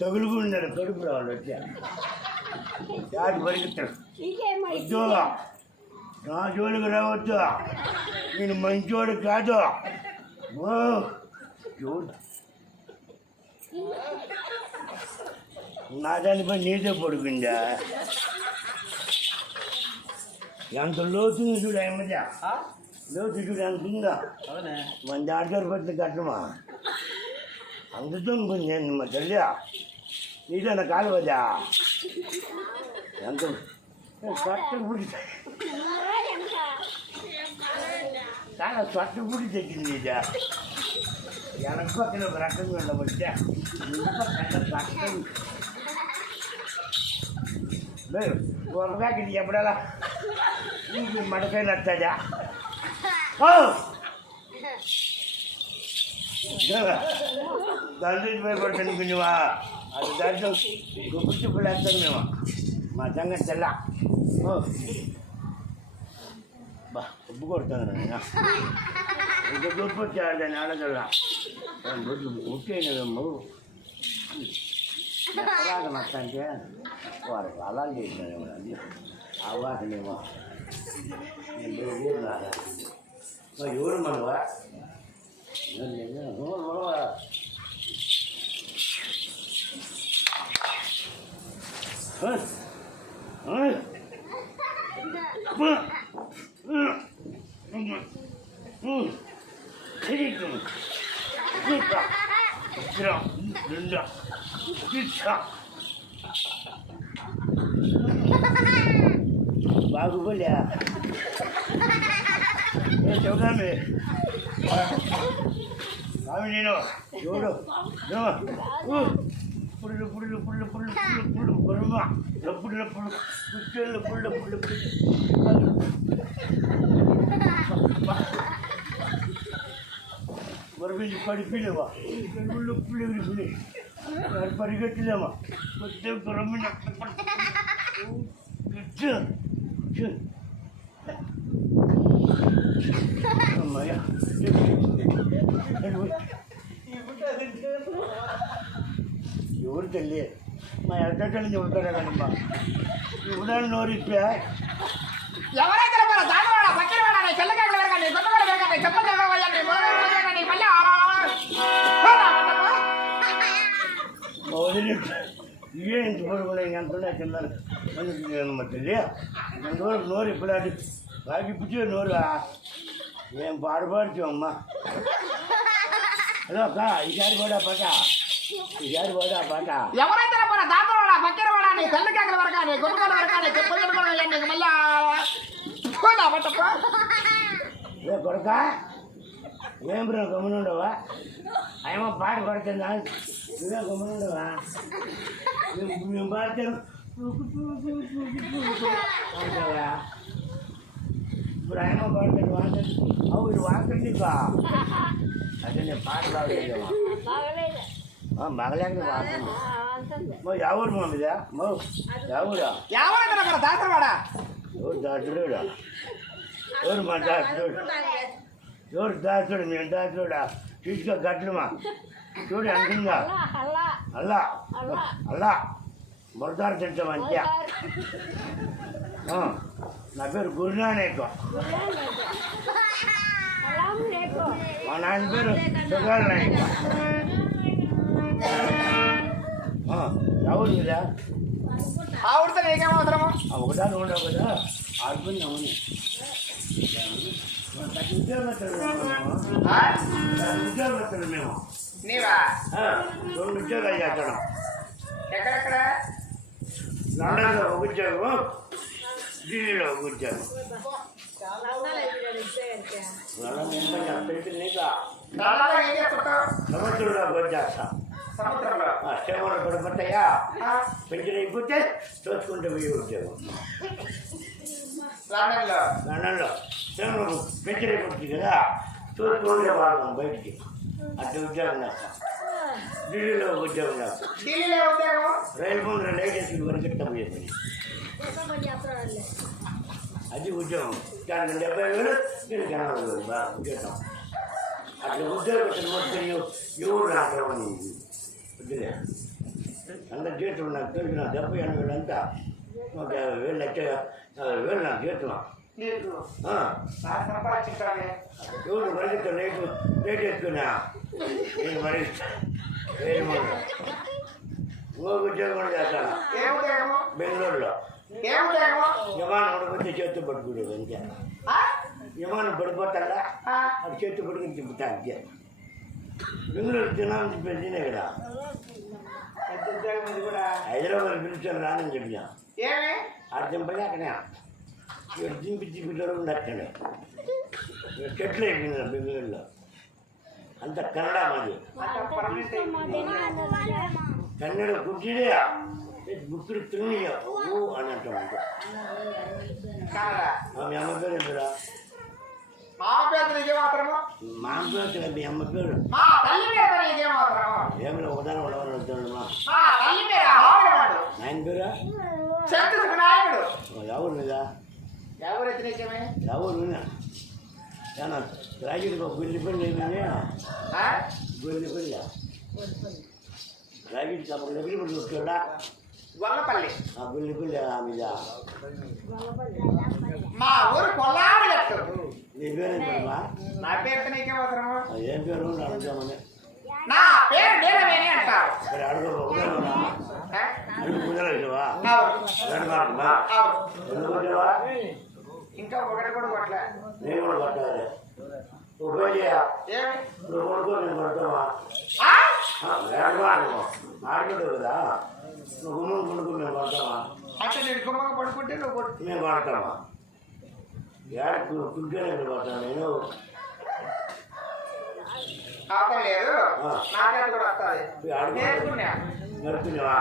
తగులుకున్నాడు కడుపు రావాలి వచ్చా చాటి పరిగెత్తాడు వద్దు నా జోలికి రావద్దు నేను మంచోడు కాదు నా దానిపై నీదే పడుకుందా ఎంత లోతుంది చూడు ఏమదా లోతు చూడు ఎంత ఉందా మన దాటిగారు పట్టిన కట్టమా అందుతో నేను మా తల్లి నీదన్న కాలువదా ఎంత స్వట్టపుడి చాలా స్వట్టపుడి తెచ్చింది నీదా వెనక పక్కన ఒక రకంగా ఉండబట్టా రకం కూరగాకి ఎప్పుడలా నీకు మడకాయ నచ్చదా దాంట్లో భయపడతాను నువ్వా అది దాంట్లో గుప్పు చుప్పులు వేస్తాను మేము మా సంగతి తెల్ల బా ఉప్పు కొడతాను నేను ఇంకా గుప్పు వచ్చాడు దాన్ని ఆడగల ముట్టేమో ఎక్కడాక నచ్చంటే వారికి అలా చేసినాను అది ఆ వాసనేమో ఎవరు మనవా బాగుబోలే చౌకామి స్వామి నేను చూడు పుళ్ళు పుళ్ళు పుళ్ళు పుళ్ళు పుళ్ళు పుళ్ళు బొమ్మ లప్పుడు లప్పుడు పుట్టేళ్ళు పుళ్ళు పుళ్ళు బొరబించి పడిపోలేవా పుళ్ళు పుళ్ళు ఎగిరిపోయి పరిగెట్టలేమా కొద్ది బొరమిన అమ్మాయ్యా ఎవరు తల్లి మా ఎక్కడికి చెబుతారా కదమ్మా ఇప్పుడు నోరిప్పా ఎవరైతే ఏం పడుకున్నా ఎంత ఉన్నాయి కింద మనకి తల్లి ఎంతవరకు నోరు ఇప్పుడు రాగిప్పితే నోరు ఏం పాడుపాడుతామమ్మా హలో అక్క ఈసారి కూడా పాట ఈసారి కూడా పాట ఎవరైతే దాతవాడా బక్కెరవాడా నీ తల్లి కేకల వరకా నీ గుమ్మల వరకా నీ చెప్పలు మళ్ళీ ఏ కొడుక ఏం బ్రో గమ్మునుండవా ఏమో పాట కొడుతుందా నువ్వే గమ్మునుండవా మేము పాడతాను ఇప్పుడు ఆయన పాడతాడు వాడతాడు అవు ఇది వాడకండి అదే నేను పాట రావట్లేదేమో మగలేక వాడుతుంది ఎవరు మమ్మీదా ఎవరా ఎవరైతే దాతవాడా ఎవరు దాటుడా ఎవరు మా దాచుడు ఎవరు దాచుడు మేము దాచుడా తీసుకో గట్లమా చూడు అంటుందా అల్లా అల్లా మురదారు తింటాం అంతే నా పేరు గురునానేక మా నాయన పేరు సుగాల నాయక ఎవరు కదా ఆవిడతో నీకేం అవసరము ఒకటా ఉండవు కదా ఆడుకుని అవును ఉద్యోగస్తులు మేము నీవా 2 ఉద్యోగాలు చేస్తాను ఎక్కడెక్కడ లండన్లో ఒక ఉద్యోగం ఢిల్లీలో ఒక ఉద్యోగం సముద్రంలో వచ్చేస్తా సముద్రంలో సేవలు పడిపోతాయా పెంచిన అయిపోతే చూసుకుంటే పోయే ఉద్యోగం లండన్లో సేవలు పెంచిన అయిపోతుంది కదా చూసుకుంటే వాళ్ళం బయటికి అట్లా ఉద్యోగం చేస్తాం ఢిల్లీలో ఒక ఉద్యోగం చేస్తాం రైలు ముందు లేటెస్ట్ వరకు పోయేది అది ఉద్యోగం దానికి 70,000 దీనికి 80,000 బాగా ఉద్యోగం అట్లా ఉద్యోగం ఎవరు నాకు వద్దులే అందరు జీతం నాకు తెలిసిన 70,000 అంతా ఒక 50,000 లక్ష 50,000 నాకు జీతం ఎవరు మరిగితే లేట్ వేసుకున్నా నేను మరిగిస్తా ఇంకొక ఉద్యోగం కూడా చేస్తాను బెంగళూరులో విమానం పడిపోతే చేతి పట్టుకునేది అంతే విమానం పడిపోతాడా అది చేతి పట్టుకుని తిప్పుతా అంతే బెంగళూరు తినాలని చెప్పేసినే కదా హైదరాబాద్ పిలిచాను రానని చెప్పినా అర్థంపడి అక్కడే ఇక్కడ దింపి దొరకకుండా అక్కడే చెట్లు అయిపోయింది బెంగళూరులో అంత కన్నడ మాది కన్నడ కుర్చీడే బుక్కులు తిన్నయ్య ఓ అని అంటాం మీ అమ్మ పేరు ఎందురా మా అమ్మ పేరు మీ అమ్మ పేరు ఏమైనా ఉదాహరణ ఉండవని ఆయన పేరా ఎవరు మీద ఎవరు ఏమన్నా రాజుడికి ఒక గుల్లి పెళ్ళి అయిపోయినా గుల్లి పెళ్ళి రాజుడికి అప్పుడు ఎగిరి పెళ్ళి వచ్చాడా గొల్లపల్లి ఆ గుల్లి పెళ్ళి మీద మా ఊరు కొల్లాడు కట్టు నీ పేరు ఏంటమ్మా నా పేరు నీకేం అవసరము ఏం పేరు అడుగుతామని నా పేరు నీలవేణి అంటారు సరే అడుగు అడుగు కుదరవా ఇంకా ఒకటి కూడా కొట్టలే నేను కూడా కొట్టాలి నువ్వు కొడుకో నేను కొడతావా ఆడుకుంటావు కదా నువ్వు గుమ్మ కొడుకు మేము కొడతావా అంటే నేను గుమ్మగా పడుకుంటే నువ్వు మేము కొడతావా కుడికాయలు కొడతాను నేను అవసరం లేదు నాకేది కూడా వస్తుంది నేర్చుకున్నా నడుపుతున్నావా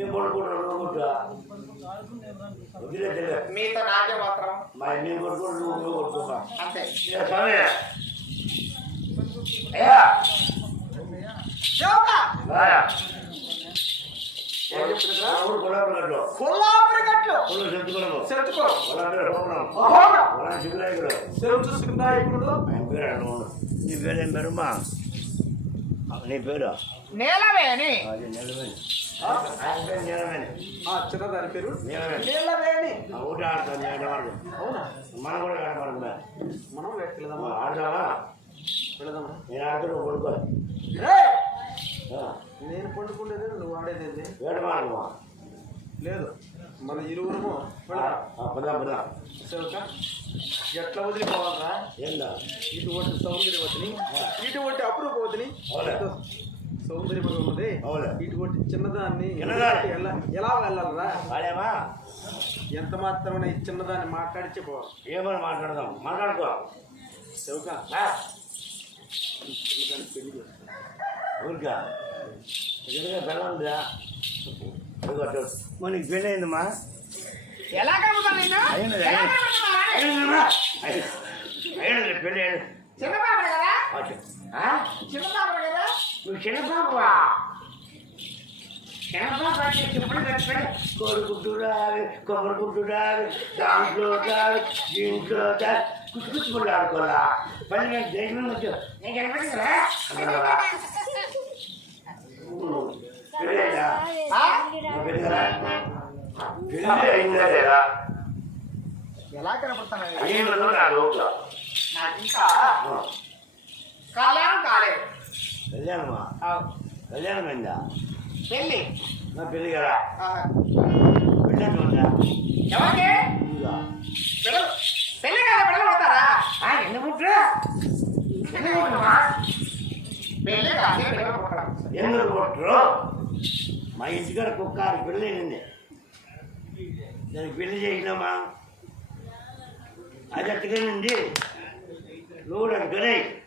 ఏం పడుకుంటావు నువ్వు కొట్టుగా వదిలే తెలియదు మీతో నాకే మాత్రం మా నేను కొడుకుంటూ నువ్వు కొట్టుకోవా అంతే స్వామి అయ్యా కొల్లాపురి గట్లు నీ పేరేం పేరుమా నీ పేరు నీలవేణి చిన్నదాని పేరు నీలవేణి ఒకటి ఆడతాను ఆడవాళ్ళు మనం కూడా ఆడపడకుండా మనం వెళ్దామా ఆడదామా వెళదామా నేను ఆడుతూ కొడుకో నేను పండుకుండేది నువ్వు ఆడేది వేడమాడమా లేదు మన ఇరువురము పదా పదా ఎట్లా వదిలిపోవాలరా ఏందా ఇటువంటి సౌందర్యవతిని ఇటువంటి అపురూపవతిని సౌందర్యం ఉన్నది ఇటువంటి చిన్నదాన్ని ఎలా వెళ్ళాలరా వాడేమా ఎంత మాత్రమే ఈ చిన్నదాన్ని మాట్లాడితే పోవాలి ఏమని మాట్లాడదాం మాట్లాడుకో చెవుక చిన్నదాన్ని పెళ్లి ఊరికా ఎదురుగా బెల్లందా మనకి పెళ్ళి అయిందమ్మా ఎలా కలుగుతాను నేను అయ్యింది పెళ్ళి చిన్నబాబు కదా చిన్నబాబు చిన్నబాబు కదా నువ్వు చిన్నబాబువా కోడిగుడ్డు రాదు, కొబ్బరిగుడ్డు రాదు, దాంట్లో రాదు, దీంట్లో రాదు, కుచ్చుకుచ్చుకుంటూ ఆడుకోవాలా పని నేను ధైర్యం వచ్చి పెళ్ళేదా పెళ్ళరా పెళ్ళి అయిందా లేదా ఎలా కనపడతాను అయ్యిందో నా లోపల నాకు ఇంకా కళ్యాణం కాలేదు. కళ్యాణమా కళ్యాణం అయిందా పెళ్ళి నా పెళ్ళి కదా ఆ, పెళ్ళి ఉందా ఎవరికి ఉందా పిల్లలు పెళ్ళి కదా పిల్లలు అవుతారా ఎందుకు పుట్టరా పెళ్ళి కాదే పిల్లలు పుట్టడం. ఎందుకు పుట్టరు మా ఇంటికాడ కుక్క 6 పిల్లలు అయింది దానికి పెళ్లి చేసినామా అది అట్టుగానండి నువ్వు అనుకునే